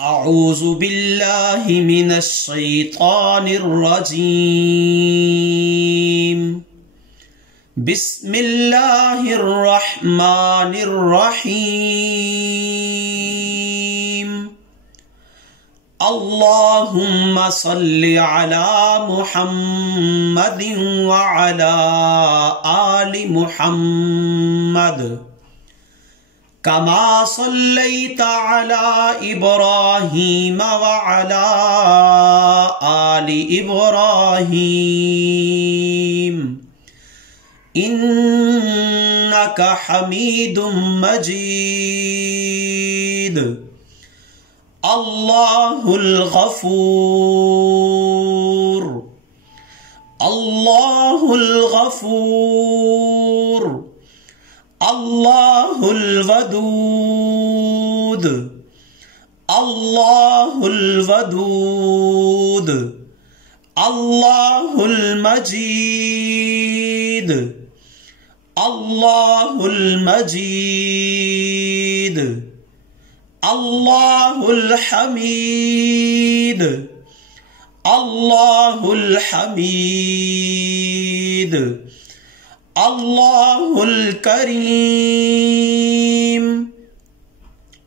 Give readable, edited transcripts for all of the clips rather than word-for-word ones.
أعوذ بالله من الشيطان الرجيم. بسم الله الرحمن الرحيم. اللهم صل على محمد وعلى آل محمد كما صليت على إبراهيم وعلى آل إبراهيم إنك حميد مجيد. الله الغفور، الله الغفور، الله الودود، الله الودود، الله المجيد، الله المجيد، الله الحميد، الله الحميد، الله الكريم،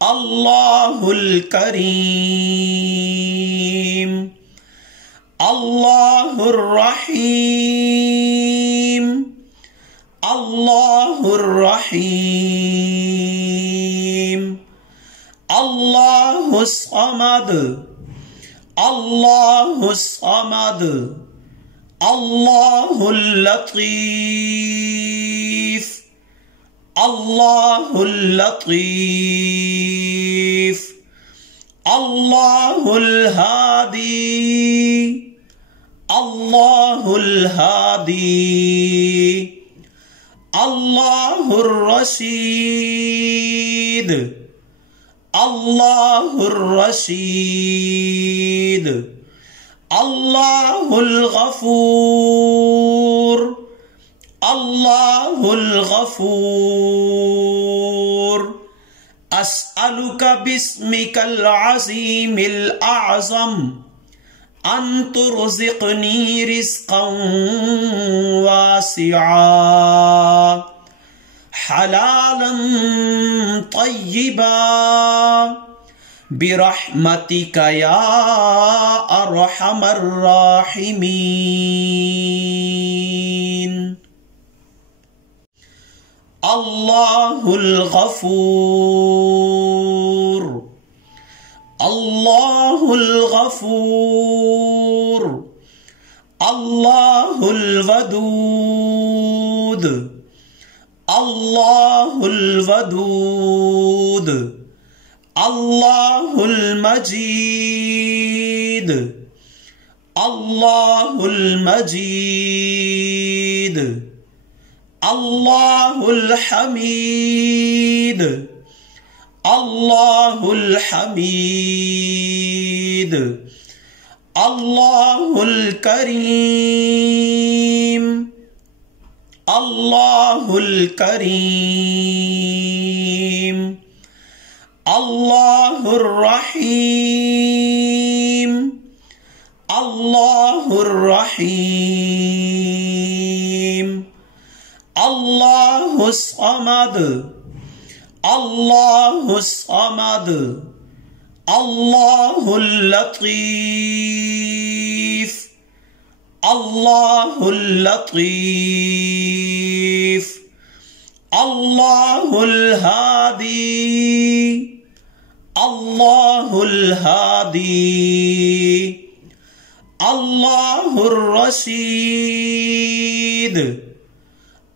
الله الكريم، الله الرحيم، الله الرحيم، الله الصمد، الله الصمد، الله اللطيف، الله اللطيف، الله الهادي، الله الهادي، الله الرشيد، الله الرشيد، الله الغفور، الله الغفور. أسألك باسمك العظيم الأعظم أن ترزقني رزقا واسعا حلالا طيبا برحمتك يا أرحم الراحمين. الله الغفور، الله الغفور، الله الودود، الله الودود، الله المجيد، الله المجيد، الله الحميد، الله الحميد، الله الكريم، الله الكريم، الله الرحيم، الله الرحيم، الله الصمد، الله الصمد، الله اللطيف، الله اللطيف، الله الهادي، الله الهادي، الله الرشيد،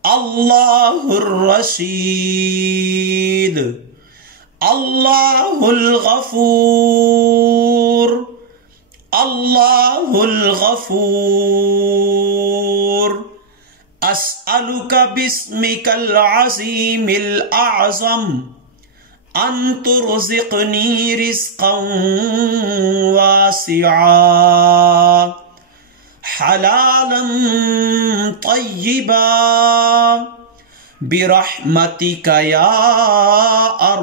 الله الرشيد، الله الغفور، الله الغفور. أسألك باسمك العظيم الأعظم أن ترزقني رزقا واسعا حلالا طيبا برحمتك يا